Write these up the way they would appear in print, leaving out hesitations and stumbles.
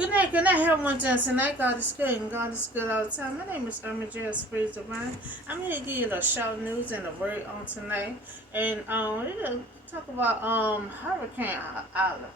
Good night, everyone. Tonight, God is good and God is good all the time. My name is Irma J. Spirit Divine. I'm here to give you the shout news and the word on tonight. And we're gonna talk about Hurricane Island.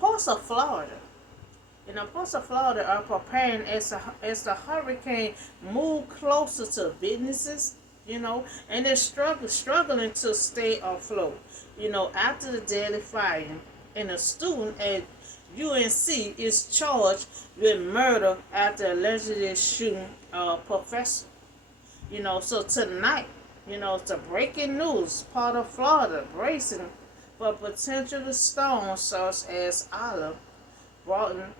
Parts of Florida. Parts of Florida are preparing as the hurricane move closer to businesses. And they're struggling to stay afloat. After the deadly fire, and a student at UNC is charged with murder after allegedly shooting a professor. So tonight, it's a breaking news. Part of Florida bracing for potential storm such as Olive brought in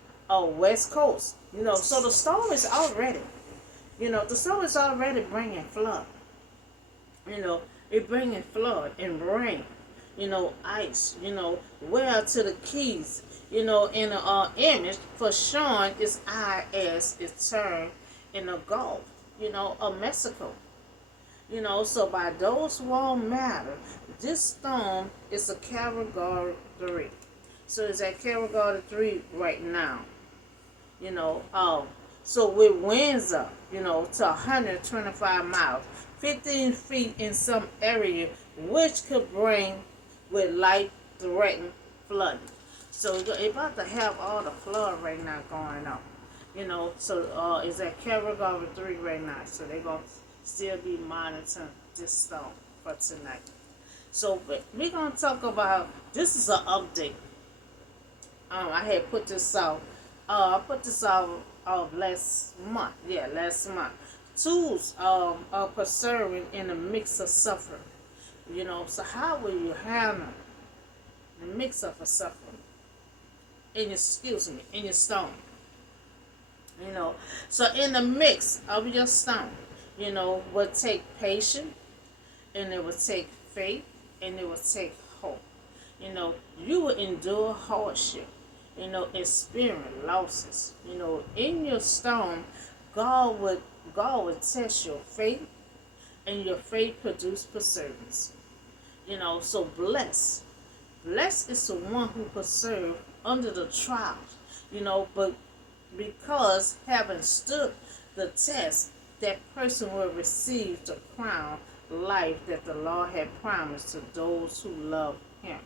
West Coast. So the storm is already bringing flood. It bringing flood and rain. Ice. Well to the Keys. In the image for showing its eye as it turned in the Gulf. Of Mexico. So by those won't matter. This storm is a category 3. So it's at category 3 right now. So with winds up, to 125 miles, 15 feet in some area, which could bring with life-threatening flooding. So it's about to have all the flood right now going on. So it's at category 3 right now. So they're going to still be monitoring this storm for tonight. So we're going to talk about, this is an update. I had put this out. I put this out last month. Yeah, last month. Tools are preserving in the mix of suffering. So how will you handle the mix of a suffering? In your storm. So in the mix of your storm, will take patience, and it will take faith, and it will take hope. You will endure hardship. Experience losses. In your storm, God would test your faith, and your faith produce perseverance. So blessed is the one who perseveres under the trials. But because having stood the test, that person will receive the crown life that the Lord had promised to those who love Him.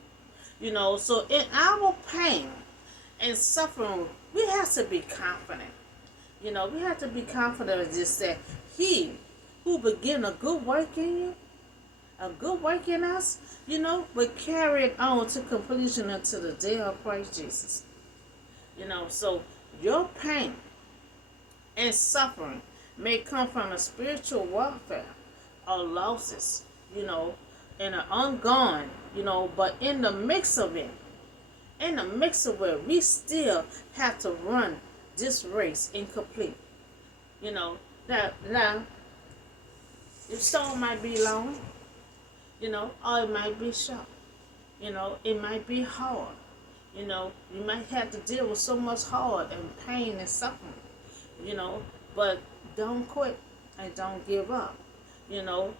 So in our pain and suffering, we have to be confident. We have to be confident of this, that He who began a good work in you, a good work in us, will carry it on to completion until the day of Christ Jesus. So your pain and suffering may come from a spiritual warfare or losses, and an ongoing, but in the mix of it, we still have to run this race incomplete. Now, the storm might be long, or it might be short. It might be hard. You might have to deal with so much hard and pain and suffering. But don't quit and don't give up. You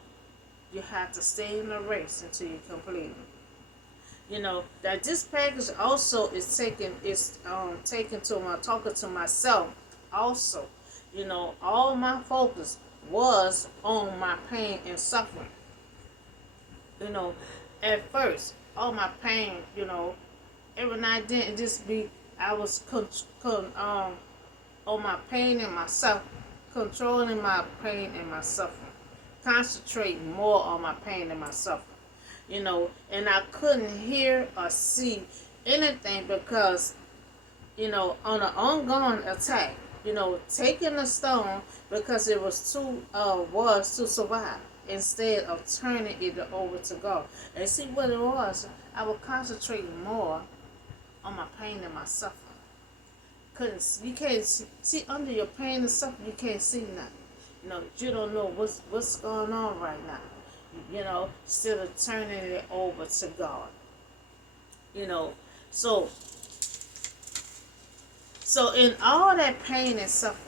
have to stay in the race until you complete it. That this package also is taken to my talking to myself also. All my focus was on my pain and suffering. At first, all my pain, every night and then it just be, I was on my pain and myself, controlling my pain and my suffering, concentrating more on my pain and my suffering. And I couldn't hear or see anything because, on an ongoing attack, taking the stone because it was to survive instead of turning it over to God. And see what it was, I was concentrating more on my pain and my suffering. You can't see under your pain and suffering, you can't see nothing. You don't know what's going on right now. Instead of turning it over to God. So in all that pain and suffering,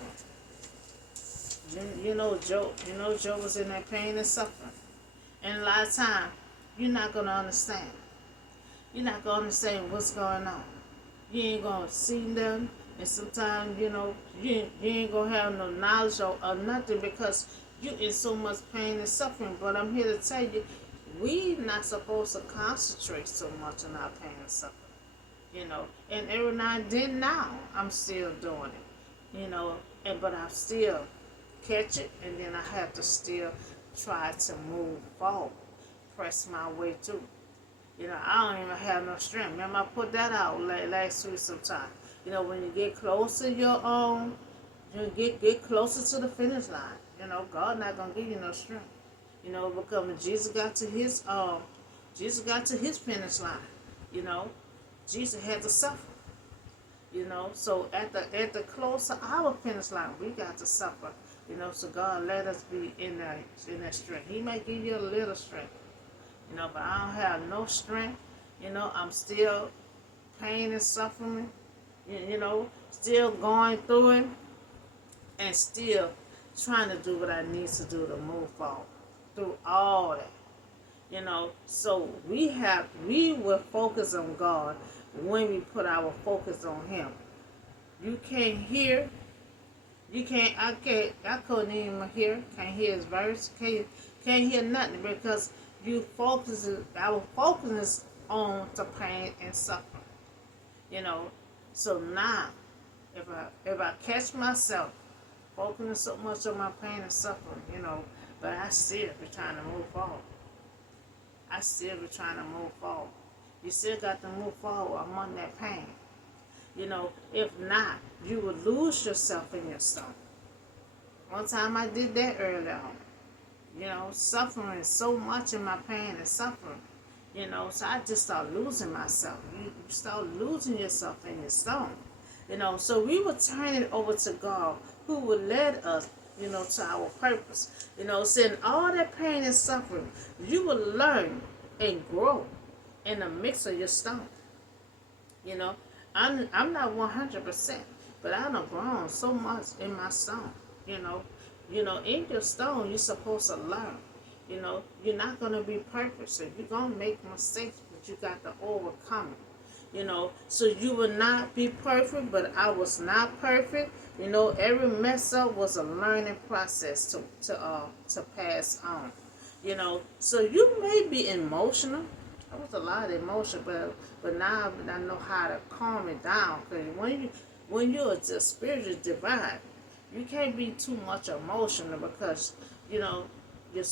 Job was in that pain and suffering. And a lot of time, you're not going to understand. You're not going to understand what's going on. You ain't gonna see nothing, and sometimes you ain't gonna have no knowledge or nothing because you in so much pain and suffering. But I'm here to tell you, we not supposed to concentrate so much on our pain and suffering. And every now and then now I'm still doing it. And but I still catch it, and then I have to still try to move forward, press my way through. I don't even have no strength. Remember, I put that out last week sometime. When you get closer your you get closer to the finish line. God not gonna give you no strength. Because when Jesus got to his finish line. You know, Jesus had to suffer. So at the closer our finish line, we got to suffer. So God let us be in that strength. He may give you a little strength. But I don't have no strength. I'm still pain and suffering. Still going through it, and still trying to do what I need to do to move forward through all that. So we will focus on God when we put our focus on Him. You can't hear. I couldn't even hear. Can't hear His verse. Can't hear nothing because our focus is on the pain and suffering. You know. So now, if I catch myself focusing so much on my pain and suffering, but I still be trying to move forward. I still be trying to move forward. You still got to move forward among that pain. If not, you would lose yourself in your stomach. One time I did that early on. Suffering so much in my pain and suffering. So I just started losing myself. You start losing yourself in your stomach. So we would turn it over to God, who would lead us, to our purpose. Send all that pain and suffering, you will learn and grow in the mix of your stomach. You know, I'm not 100%, but I done grown so much in my stone. In your stone, you're supposed to learn. You're not gonna be perfect, so you're gonna make mistakes, but you got to overcome it. So you will not be perfect, but I was not perfect. Every mess up was a learning process to pass on. So you may be emotional. There was a lot of emotion, but now I know how to calm it down. Because when you're just spiritually divine, you can't be too much emotional because you know you,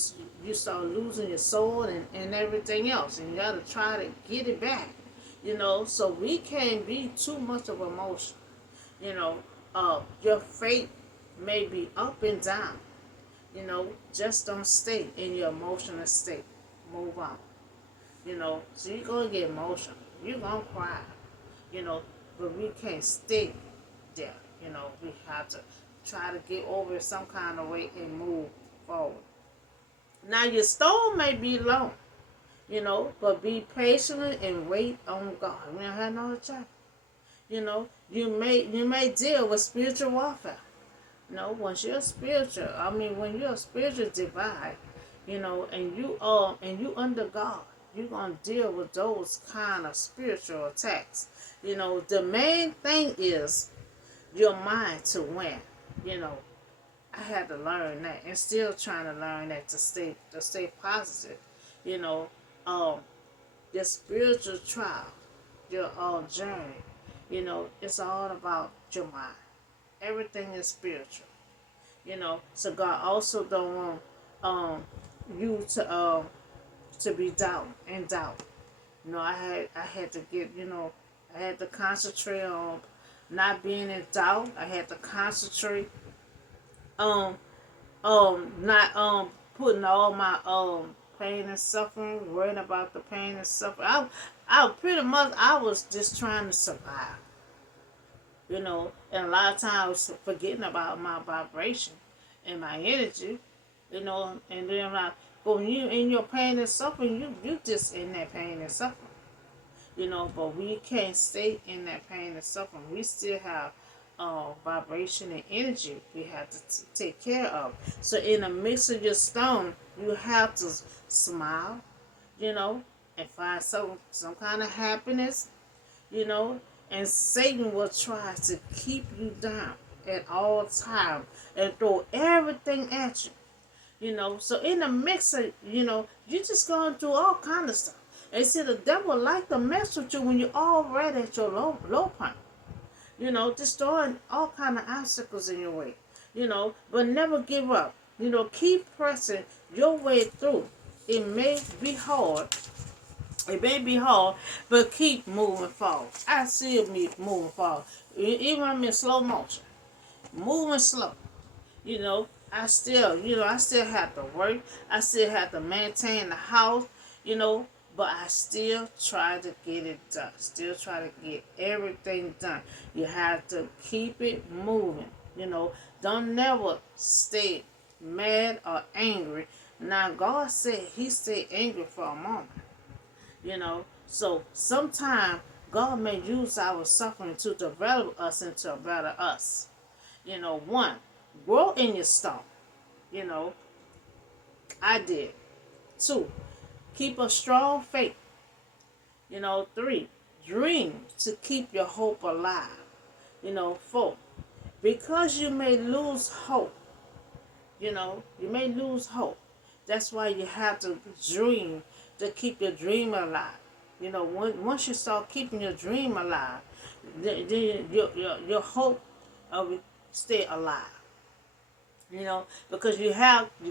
you start losing your soul and everything else, and you got to try to get it back. So we can't be too much of emotion. Your faith may be up and down. Just don't stay in your emotional state. Move on. So you're gonna get emotional. You're gonna cry. You know, but we can't stay there. We have to try to get over it some kind of way and move forward. Now your storm may be long, but be patient and wait on God. We don't have no choice. You may deal with spiritual warfare. Once you're spiritual, when you're a spiritual divide, and you under God, you're gonna deal with those kind of spiritual attacks. The main thing is your mind to win. I had to learn that, and still trying to learn that to stay positive. You know, um, your spiritual trial, your journey. It's all about your mind. Everything is spiritual. So God also don't want you to be doubt. I had to get I had to concentrate on not being in doubt. I had to concentrate on not putting all my pain and suffering, worrying about the pain and suffering. I pretty much I was just trying to survive. And a lot of times forgetting about my vibration and my energy, and then like, but when you in your pain and suffering, you just in that pain and suffering, but we can't stay in that pain and suffering. We still have vibration and energy we have to take care of. So in the mix of your stone, you have to smile, and find some kind of happiness, you know, And Satan will try to keep you down at all times and throw everything at you. So in the mix of, you just going through all kind of stuff. And see, the devil like to mess with you when you're already at your low point. Just throwing all kind of obstacles in your way. But never give up. Keep pressing your way through. It may be hard. It may be hard, but keep moving forward. I see me moving forward. Even I'm in slow motion, moving slow. I still have to work. I still have to maintain the house, but I still try to get it done. Still try to get everything done. You have to keep it moving, Don't never stay mad or angry. Now, God said He stayed angry for a moment, So sometimes God may use our suffering to develop us into a better us. One, grow in your storm. You know, I did. Two, keep a strong faith. Three, dream to keep your hope alive. Four, because you may lose hope. You may lose hope. That's why you have to dream to keep your dream alive. Once you start keeping your dream alive, then your hope will stay alive. Because you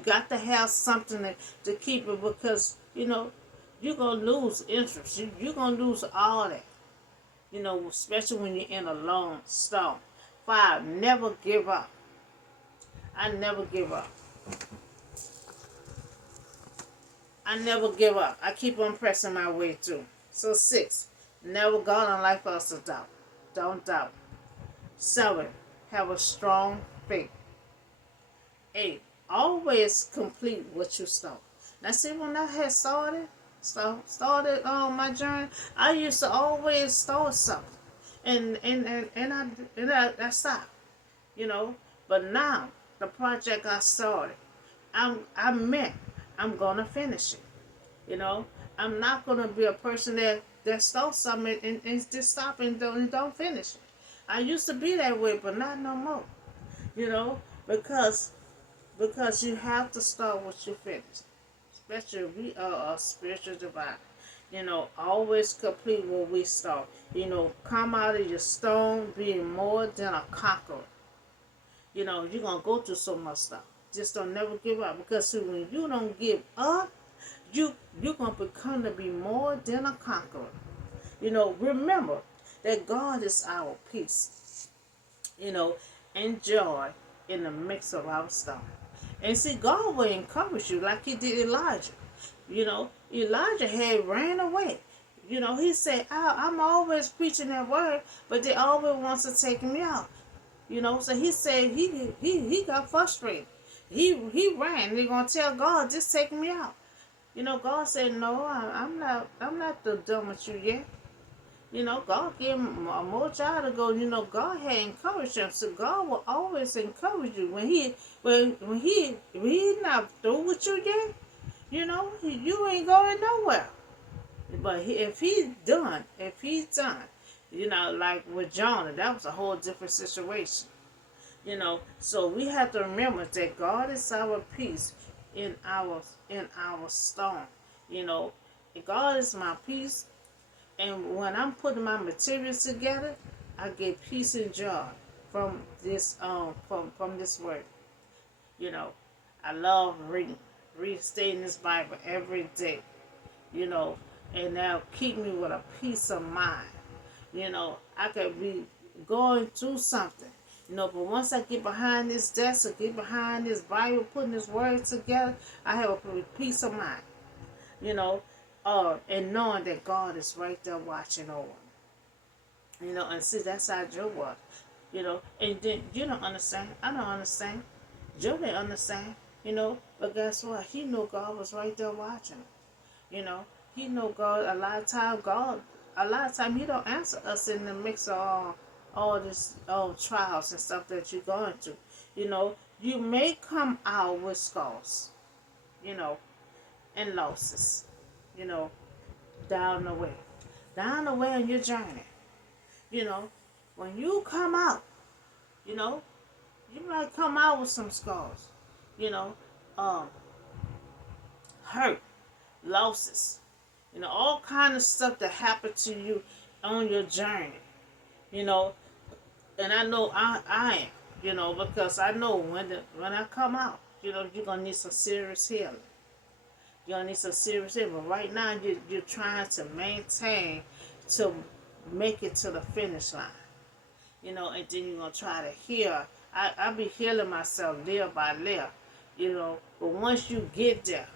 got to have something to keep it, because you're gonna lose interest. You're gonna lose all that. Especially when you're in a long storm. Five, never give up. I never give up. I never give up. I keep on pressing my way through. So six, never God don't like us to doubt. Don't doubt. Seven, have a strong faith. Eight, always complete what you start. Now see, when I had started on my journey, I used to always start something. And I stopped, you know. But now the project I started, I meant I'm gonna finish it. You know, I'm not gonna be a person that starts something and just stop and don't finish it. I used to be that way, but not no more. You know, because you have to start what you finish. Especially we are a spiritual divine. Always complete what we start. Come out of your stone being more than a conqueror. You're gonna go through so much stuff. Just don't never give up, because see, when you don't give up, you're gonna become to be more than a conqueror. Remember that God is our peace. And joy in the mix of our stuff. And see, God will encourage you like He did Elijah. Elijah had ran away. He said, I'm always preaching that word, but they always wants to take me out. So he said he got frustrated. He ran. They're gonna tell God, just take me out. God said, no, I'm not done with you yet. God gave him more child to go. God had encouraged him, so God will always encourage you when he not through with you yet. You ain't going nowhere. But if he's done, like with Jonah, that was a whole different situation. So we have to remember that God is our peace in our storm. You know, God is my peace, and when I'm putting my materials together, I get peace and joy from this word. You know, I love reading this Bible every day. You know, and that'll keep me with a peace of mind. I could be going through something. But once I get behind this desk or get behind this Bible, putting this word together, I have a peace of mind. You know, and knowing that God is right there watching over me. And see, that's how Joe was. And then you don't understand. I don't understand. Joe didn't understand. But guess what? He knew God was right there watching him. He know God. A lot of time He don't answer us in the mix of all this trials and stuff that you're going through. You may come out with scars, you know, and losses, you know, down the way in your journey. You know, when you come out, you know, you might come out with some scars. You know, um, hurt, losses. You know, all kind of stuff that happened to you on your journey. You know, and I know I am. You know, because I know when I come out, you know, you're gonna need some serious healing. You're gonna need some serious healing. But right now, you're trying to maintain to make it to the finish line. You know, and then you're gonna try to heal. I be healing myself layer by layer. You know, but once you get there,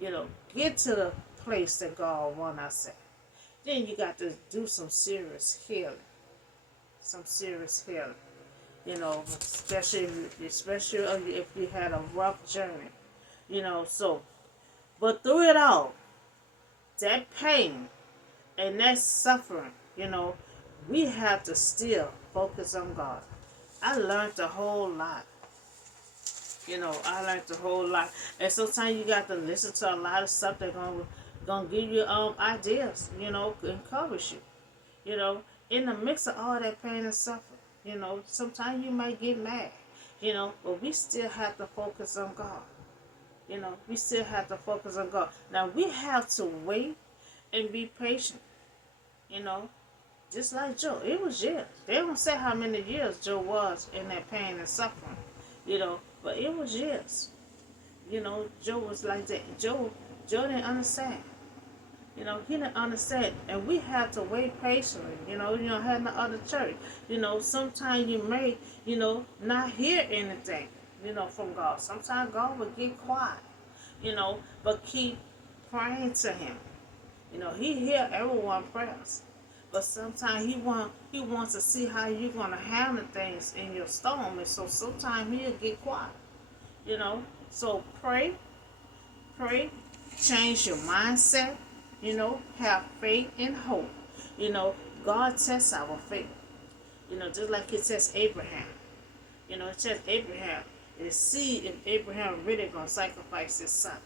you know, get to the place that God want us at. Then you got to do some serious healing. Some serious healing. You know, especially if you had a rough journey. You know, so but through it all, that pain and that suffering, you know, we have to still focus on God. I learned a whole lot. You know, I learned a whole lot. And sometimes you got to listen to a lot of stuff that's gonna give you ideas, you know, encourage you. You know, in the mix of all that pain and suffering, you know, sometimes you might get mad, you know, but we still have to focus on God. You know, we still have to focus on God. Now we have to wait and be patient, you know. Just like Joe, it was years. They don't say how many years Joe was in that pain and suffering, you know, but it was years. You know, Joe was like that. Joe didn't understand. You know, he didn't understand. And we have to wait patiently. You know, having the other church. You know, sometimes you may, you know, not hear anything, you know, from God. Sometimes God will get quiet, you know, but keep praying to him. You know, he hear everyone's prayers. But sometimes he wants to see how you're gonna handle things in your storm, and so sometimes he'll get quiet. You know, so pray, change your mindset. You know, have faith and hope. You know, God tests our faith. You know, just like it says Abraham. You know, it says Abraham to see if Abraham really gonna sacrifice his son.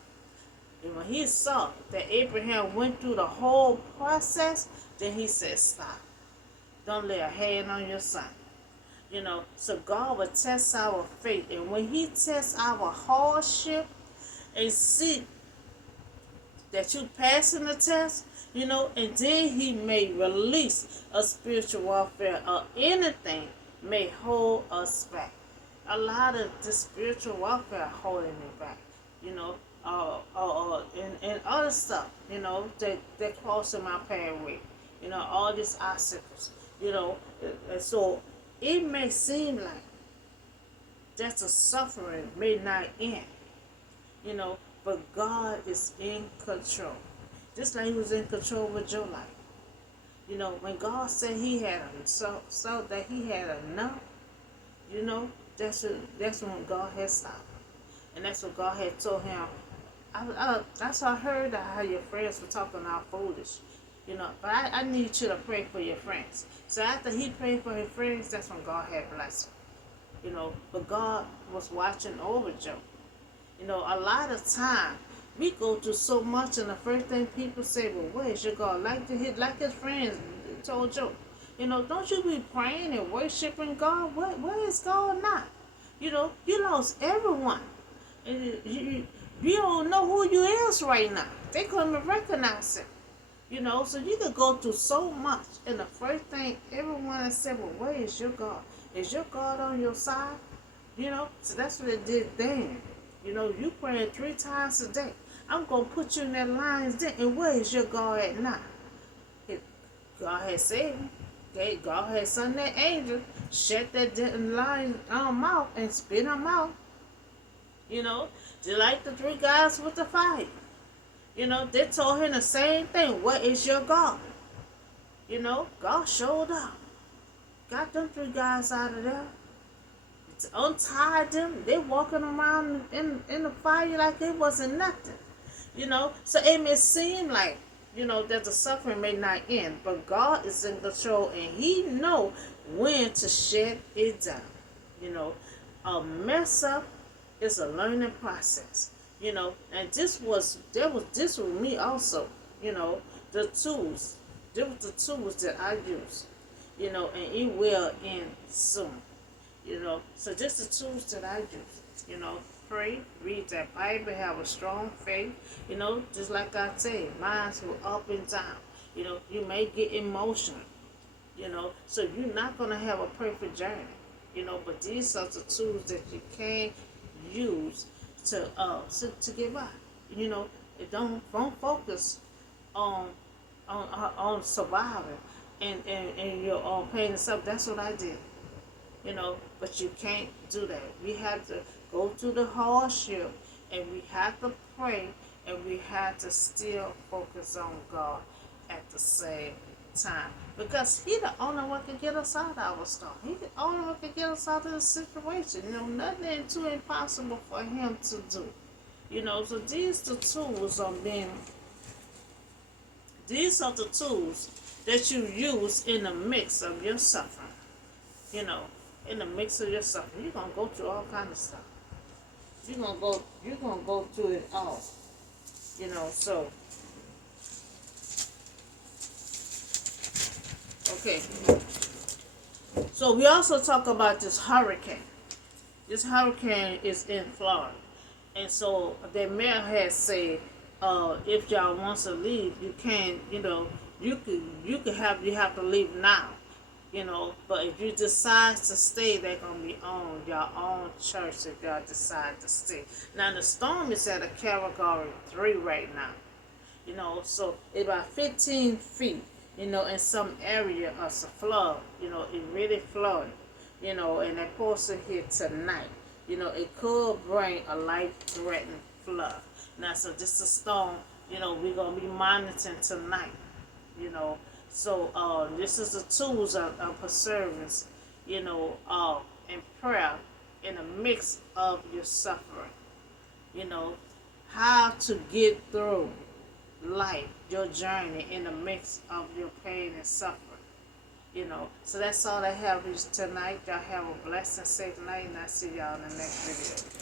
And when he saw that Abraham went through the whole process, then he said, stop. Don't lay a hand on your son. You know, so God will test our faith. And when he tests our hardship and see that you passing the test, you know, and then he may release a spiritual warfare or anything may hold us back. A lot of the spiritual warfare holding me back, you know, and other stuff, you know, that crossing my pathway, you know, all these obstacles, you know, and so it may seem like that the suffering may not end, you know, but God is in control. Just like he was in control with your life. You know, when God said he had so that he had enough, you know, that's when God had stopped. And that's what God had told him. That's how I heard how your friends were talking all foolish. You know, but I need you to pray for your friends. So after he prayed for his friends, that's when God had blessed him. You know, but God was watching over Job. You know, a lot of time we go through so much, and the first thing people say, "Well, where's your God?" Like his friends told Job. You know, don't you be praying and worshiping God? Where is God not? You know, you lost everyone, and you don't know who you is right now. They couldn't even recognize it. You know, so you could go through so much, and the first thing everyone said, "Well, where is your God? Is your God on your side?" You know, so that's what it did then. You know, you praying 3 times a day. I'm going to put you in that lion's den. And where is your God at now? God had saved him. Okay, God had sent that angel, shut that lion's mouth and spit him out. You know, just like the 3 guys with the fire. You know, they told him the same thing. What is your God? You know, God showed up. Got them 3 guys out of there. Untied them. They walking around in the fire like it wasn't nothing. You know, so it may seem like, you know, that the suffering may not end, but God is in control and he know when to shut it down. You know, a mess up is a learning process. You know, and this was me also. You know, the tools. There was the tools that I used. and it will end soon. So just the tools that I use, pray, read that Bible, have a strong faith, just like I said, minds will up and down. You may get emotional, so you're not gonna have a perfect journey, but these are the tools that you can use to get by. You know, don't focus on on surviving and your pain and stuff. That's what I did. But you can't do that. We have to go through the hardship, and we have to pray, and we have to still focus on God at the same time, because He the only one can get us out of our storm. He the only one can get us out of the situation. Nothing is too impossible for Him to do. So these are the tools that you use in the mix of your suffering. You know, in the mix of your suffering, you're gonna go through all kind of stuff. You're gonna go through it all. So okay. So we also talk about this hurricane. This hurricane is in Florida, and so the mayor has said, if y'all wants to leave, you can. You have to leave now. But if you decide to stay, they're gonna be on your own church if y'all decide to stay. Now the storm is at a category 3 right now. So about 15 feet. In some area of the flood. It really flooded. And they're supposed to hit tonight. It could bring a life-threatening flood. Now, so this is a storm. We're gonna be monitoring tonight. So this is the tools of perseverance. And prayer in a mix of your suffering. How to get through life, your journey in the mix of your pain and suffering. So that's all I have tonight. Y'all have a blessed and safe night, and I'll see y'all in the next video.